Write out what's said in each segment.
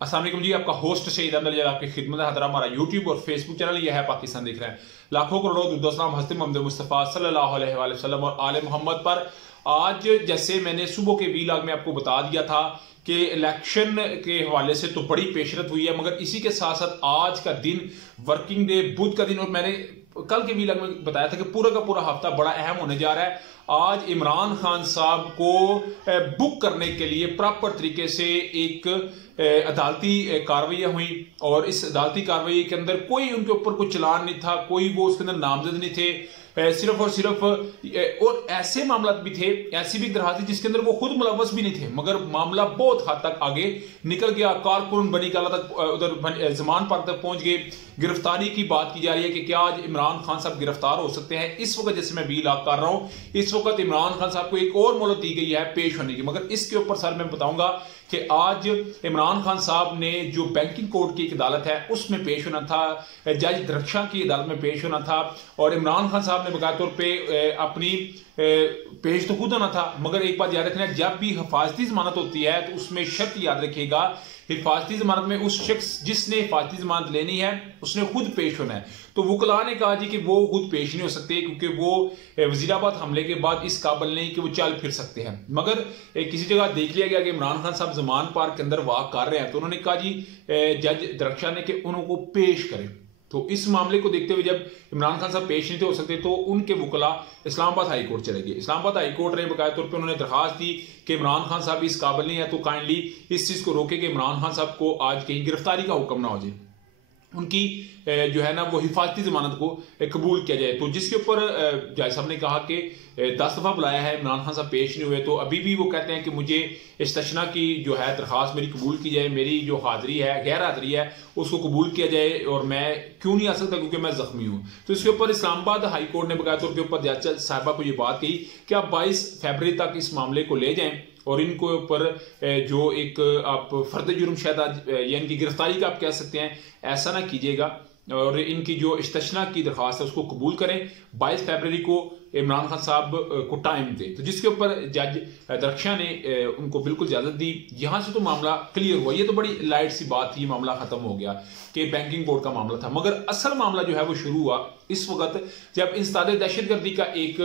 अस्सलाम वालेकुम जी, आपका होस्ट शहीद अहमद आपकी खिदमत है। हमारा यूट्यूब और फेसबुक चैनल यह है पाकिस्तान देख रहे हैं। लाखों करोड़ों दुरुद हज़रत मोहम्मद मुस्तफ़ा सल्लल्लाहु अलैहि वसल्लम और आले मोहम्मद पर। आज जैसे मैंने सुबह के वीलॉग में आपको बता दिया था कि इलेक्शन के हवाले से तो बड़ी पेशरत हुई है, मगर इसी के साथ साथ आज का दिन वर्किंग डे बुध का दिन, और मैंने कल के वीलॉग में बताया था कि पूरा का पूरा हफ्ता बड़ा अहम होने जा रहा है। आज इमरान खान साहब को बुक करने के लिए प्रॉपर तरीके से एक अदालती कार्रवाइयाँ हुई, और इस अदालती कार्रवाई के अंदर कोई उनके ऊपर कोई चलान नहीं था, कोई वो उसके अंदर नामजद नहीं थे। सिर्फ और सिर्फ और ऐसे मामला भी थे, ऐसी भी दरखास्त थी जिसके अंदर वो खुद मुलव्वस भी नहीं थे, मगर मामला बहुत हद तक आगे निकल गया। कारकुन बनी काला तक उधर जमान पार्क तक पहुंच गए। गिरफ्तारी की बात की जा रही है कि क्या आज इमरान खान साहब गिरफ्तार हो सकते हैं। इस वक्त जैसे मैं वीलॉग कर रहा हूं, इस वक्त इमरान खान साहब को एक और मोहलत दी गई है पेश होने की, मगर इसके ऊपर सर मैं बताऊंगा कि आज इमरान खान साहब ने जो बैंकिंग कोर्ट की एक अदालत है उसमें पेश होना था, जज दरख्शां की अदालत में पेश होना था, और इमरान खान साहब ने बकायदा तौर पे अपनी पेश तो खुद होना था, मगर एक बात याद रखना, जब भी हिफाजती जमानत होती है तो उसमें शर्त याद रखिएगा, हिफाजती जमानत में उस शख्स जिसने हिफाजती जमानत लेनी है उसने खुद पेश होना है। तो वकला ने कहा जी कि वो खुद पेश नहीं हो सकते क्योंकि वो वजीराबाद हमले के बाद इस काबिल नहीं कि वो चल फिर सकते हैं। मगर किसी जगह देख लिया गया कि इमरान खान साहब जमान पार्क के अंदर वाक कर रहे हैं, तो उन्होंने कहा जी जज दरख्शां ने कि उनको पेश करें। तो इस मामले को देखते हुए जब इमरान खान साहब पेश नहीं थे हो सकते, तो उनके वकला इस्लामाबाद हाई कोर्ट चले गए। इस्लामाबाद हाई कोर्ट ने बकायदा तौर पर उन्होंने दरखास्त दी कि इमरान खान साहब इस काबिल नहीं है, तो काइंडली इस चीज़ को रोके कि इमरान खान साहब को आज कहीं गिरफ्तारी का हुक्म ना हो जाए, उनकी जो है ना वो हिफाजती जमानत को कबूल किया जाए। तो जिसके ऊपर जज साहब ने कहा कि 10 दफ़ा बुलाया है, इमरान खान साहब पेश नहीं हुए, तो अभी भी वो कहते हैं कि मुझे इस्तिश्ना की जो है दरख्वास्त मेरी कबूल की जाए, मेरी जो हाज़री है गैर हाज़री है उसको कबूल किया जाए, और मैं क्यों नहीं आ सकता क्योंकि मैं ज़ख्मी हूँ। तो इसके ऊपर इस्लामाबाद हाई कोर्ट ने बकायदा तौर के ऊपर जज साहिबा को ये बात कही कि आप 22 फरवरी तक इस मामले को ले जाएं, और इनको ऊपर जो एक आप फर्द जुर्म शायद या इनकी गिरफ्तारी का आप कह सकते हैं, ऐसा ना कीजिएगा, और इनकी जो इस्तिश्ना की दरख्वास्त है उसको कबूल करें। 22 फरवरी को इमरान खान साहब को टाइम दे। तो जिसके ऊपर जज दरख्शां ने उनको बिल्कुल इजाजत दी। यहां से तो मामला क्लियर हुआ, ये तो बड़ी लाइट सी बात थी, मामला खत्म हो गया कि बैंकिंग बोर्ड का मामला था। मगर असल मामला जो है वो शुरू हुआ इस वक्त जब इंसदाद दहशतगर्दी का एक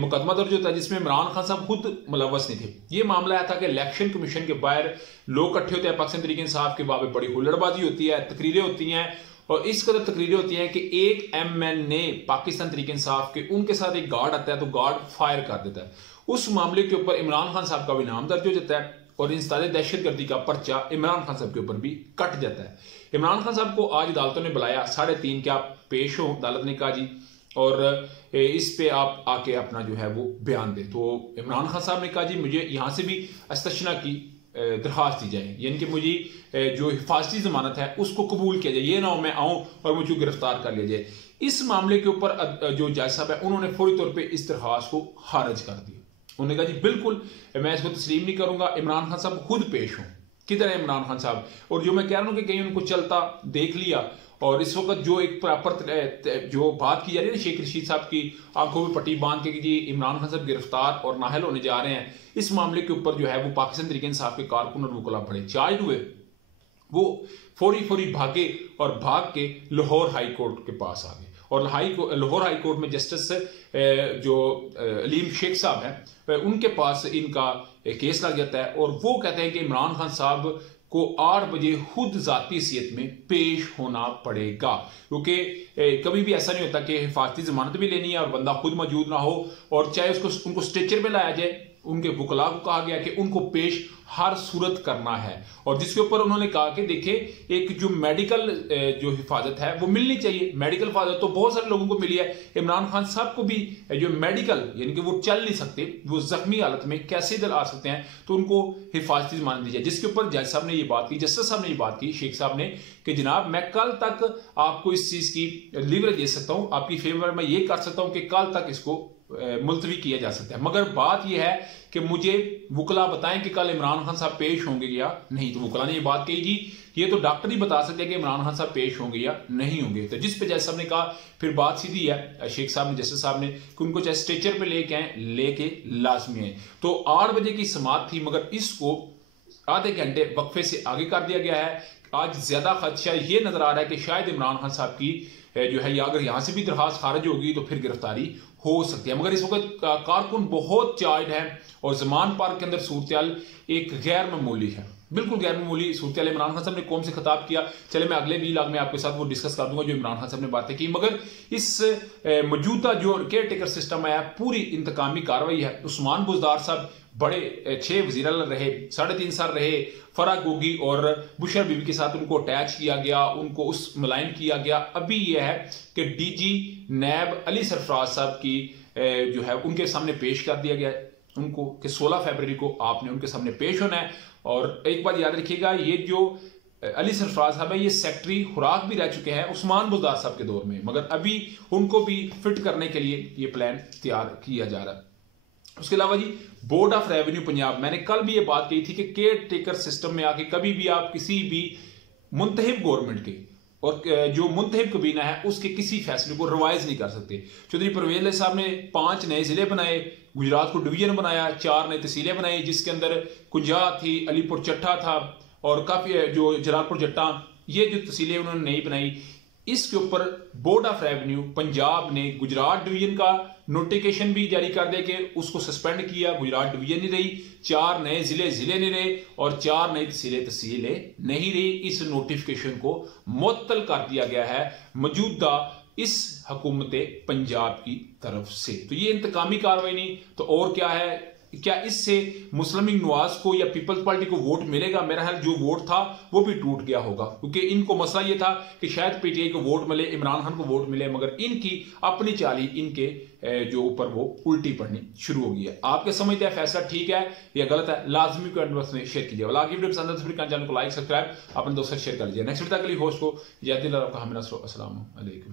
मुकदमा दर्ज होता है जिसमें इमरान खान साहब खुद मुलव्वस नहीं थे। ये मामला आया था कि इलेक्शन कमीशन के बाहर लोग इकट्ठे होते हैं, पाकिस्तान तहरीक इंसाफ के बाबे बड़ी हुल्लड़बाजी होती है, तकरीरें होती हैं, और इस कदर तकरीरें होती हैं कि एक MN पाकिस्तान तहरीक इंसाफ के उनके साथ एक गार्ड आता है तो गार्ड फायर कर देता है। उस मामले के ऊपर इमरान खान साहब का भी नाम दर्ज हो जाता है, और इंसदाद दहशतगर्दी का पर्चा इमरान खान साहब के ऊपर भी कट जाता है। इमरान खान साहब को आज अदालतों ने बुलाया 3:30 के आप पेश हो, अदालत ने कहा जी, और इस पे आप आके अपना जो है वो बयान दें। तो इमरान खान साहब ने कहा जी मुझे यहाँ से भी इस्तिश्ना की दरख्वास्त दी जाए, यानी कि मुझे जो हिफाजती जमानत है उसको कबूल किया जाए, ये ना हो मैं आऊँ और मुझे गिरफ्तार कर लिया जाए। इस मामले के ऊपर जो जज साहब है उन्होंने फौरी तौर पे इस दरख्वास्त को खारिज कर दिया। उन्होंने कहा जी बिल्कुल मैं इसको तस्लीम नहीं करूंगा, इमरान खान साहब खुद पेश हों। किधर है इमरान खान साहब? और जो मैं कह रहा हूँ कि कहीं उनको चलता देख लिया, और इस वक्त जो एक प्रॉपर जो बात की जा रही है ना शेख रशीद साहब की आंखों में पट्टी बांध के कि जी इमरान खान साहब गिरफ्तार और नाहल होने जा रहे हैं, इस मामले के ऊपर जो है वो पाकिस्तान तहरीक इंसाफ के कारकुन और वकला बड़े चार्ज हुए, वो फौरी भागे और भाग के लाहौर हाई कोर्ट के पास आ गए। और लाहौर हाई कोर्ट में जस्टिस जो अलीम शेख साहब हैं उनके पास इनका केस लग जाता है, और वो कहते हैं कि इमरान खान साहब को 8 बजे खुद जाती हैसियत में पेश होना पड़ेगा, क्योंकि कभी भी ऐसा नहीं होता कि हिफाजती जमानत भी लेनी है और बंदा खुद मौजूद ना हो, और चाहे उसको उनको स्ट्रेचर पे लाया जाए, उनके वकला को कहा गया कि उनको पेश हर सूरत करना है। और जिसके ऊपर उन्होंने कहा कि देखिए एक जो मेडिकल जो हिफाजत है वो मिलनी चाहिए। मेडिकल हिफाजत तो बहुत सारे लोगों को मिली है, इमरान खान साहब को भी जो मेडिकल यानी कि वो चल नहीं सकते, वो जख्मी हालत में कैसे इधर आ सकते हैं, तो उनको हिफाजती जमानत दी जाए। जिसके ऊपर जज साहब ने ये बात की, जस्टिस साहब ने ये बात की, शेख साहब ने, कि जनाब मैं कल तक आपको इस चीज की लीवरेज दे सकता हूं, आपकी फेवर में ये कर सकता हूं कि कल तक इसको मुलतवी किया जा सकता है, मगर बात यह है कि मुझे वकला बताएं कि कल इमरान खान साहब पेश होंगे या नहीं। तो वकला ने ये बात कही जी ये तो डॉक्टर ही बता सकते हैं कि इमरान खान साहब पेश होंगे या नहीं होंगे। तो जिस पे जज साहब ने कहा फिर बात सीधी है शेख साहब ने, जस्टिस साहब ने, कि उनको चाहे स्ट्रेचर पे लेके आए, लेके लाजमी है। तो 8 बजे की समात थी, मगर इसको आधे घंटे वक्फे से आगे कर दिया गया है। आज ज्यादा खदशा ये नजर आ रहा है कि शायद इमरान खान साहब की जो है या अगर यहां से भी दरखास्त खारिज होगी तो फिर गिरफ्तारी हो सकती है। मगर इस वक्त कारकुन बहुत चार्ज है और जमान पार्क के अंदर सूरत एक गैर मामूली है, बिल्कुल गैर मामूली सूरत। इमरान खान साहब ने कौम से खिताब किया, चले मैं अगले व्लॉग में आपके साथ वो डिस्कस कर दूंगा जो इमरान खान साहब ने बातें की। मगर इस मौजूदा जो केयर टेकर सिस्टम है पूरी इंतकामी कार्रवाई है। उस्मान बुजदार साहब बड़े 6 वज़ीर आला रहे, 3.5 साल रहे, फरा गोगी और बुशर बीबी के साथ उनको अटैच किया गया, उनको उस मलाइन किया गया। अभी यह है कि डीजी नैब अली सरफराज साहब की जो है उनके सामने पेश कर दिया गया उनको कि 16 फरवरी को आपने उनके सामने पेश होना है। और एक बात याद रखिएगा, ये जो अली सरफराज साहब है ये सेक्रेटरी खुराक भी रह चुके हैं उस्मान बुजदार साहब के दौर में, मगर अभी उनको भी फिट करने के लिए ये प्लान तैयार किया जा रहा है। उसके अलावा जी बोर्ड ऑफ रेवेन्यू पंजाब, मैंने कल भी ये बात कही थी कि केयर टेकर सिस्टम में आके कभी भी आप किसी भी मुंतहिब गवर्नमेंट के और जो मुंतहिब कबीना है उसके किसी फैसले को रिवाइज नहीं कर सकते। चौधरी परवेज साहब ने 5 नए जिले बनाए, गुजरात को डिवीजन बनाया, 4 नई तहसीलें बनाई जिसके अंदर कुंजा थी, अलीपुर चट्टा था और काफी जो जलालपुर जट्टा, ये जो तहसीलें उन्होंने नई बनाई। इसके ऊपर बोर्ड ऑफ रेवेन्यू पंजाब ने गुजरात डिवीजन का नोटिफिकेशन भी जारी कर दे के उसको सस्पेंड किया। गुजरात डिवीजन नहीं रही, 4 नए जिले नहीं रहे और 4 नई तहसीलें नहीं रही। इस नोटिफिकेशन को मुअत्तल कर दिया गया है मौजूदा इस हुकूमत पंजाब की तरफ से। तो ये इंतकामी कार्रवाई नहीं तो और क्या है? क्या इससे मुस्लिम लीग नवाज को या पीपल्स पार्टी को वोट मिलेगा? मेरा ख्याल जो वोट था वो भी टूट गया होगा, क्योंकि इनको मसला ये था कि शायद पीटीआई को वोट मिले, इमरान खान को वोट मिले, मगर इनकी अपनी चाली इनके जो ऊपर वो उल्टी पड़नी शुरू हो गई है। आपके समझते हैं फैसला ठीक है या गलत है? लाजमी कमेंट बॉक्स में शेयर कीजिए। आगे वीडियो पसंद है तो चैनल को लाइक सब्सक्राइब अपने दोस्तों से शेयर कर लीजिए। नेक्स्ट वीडियो के लिए होस्ट को जय दिल आपका हमें। अस्सलाम वालेकुम।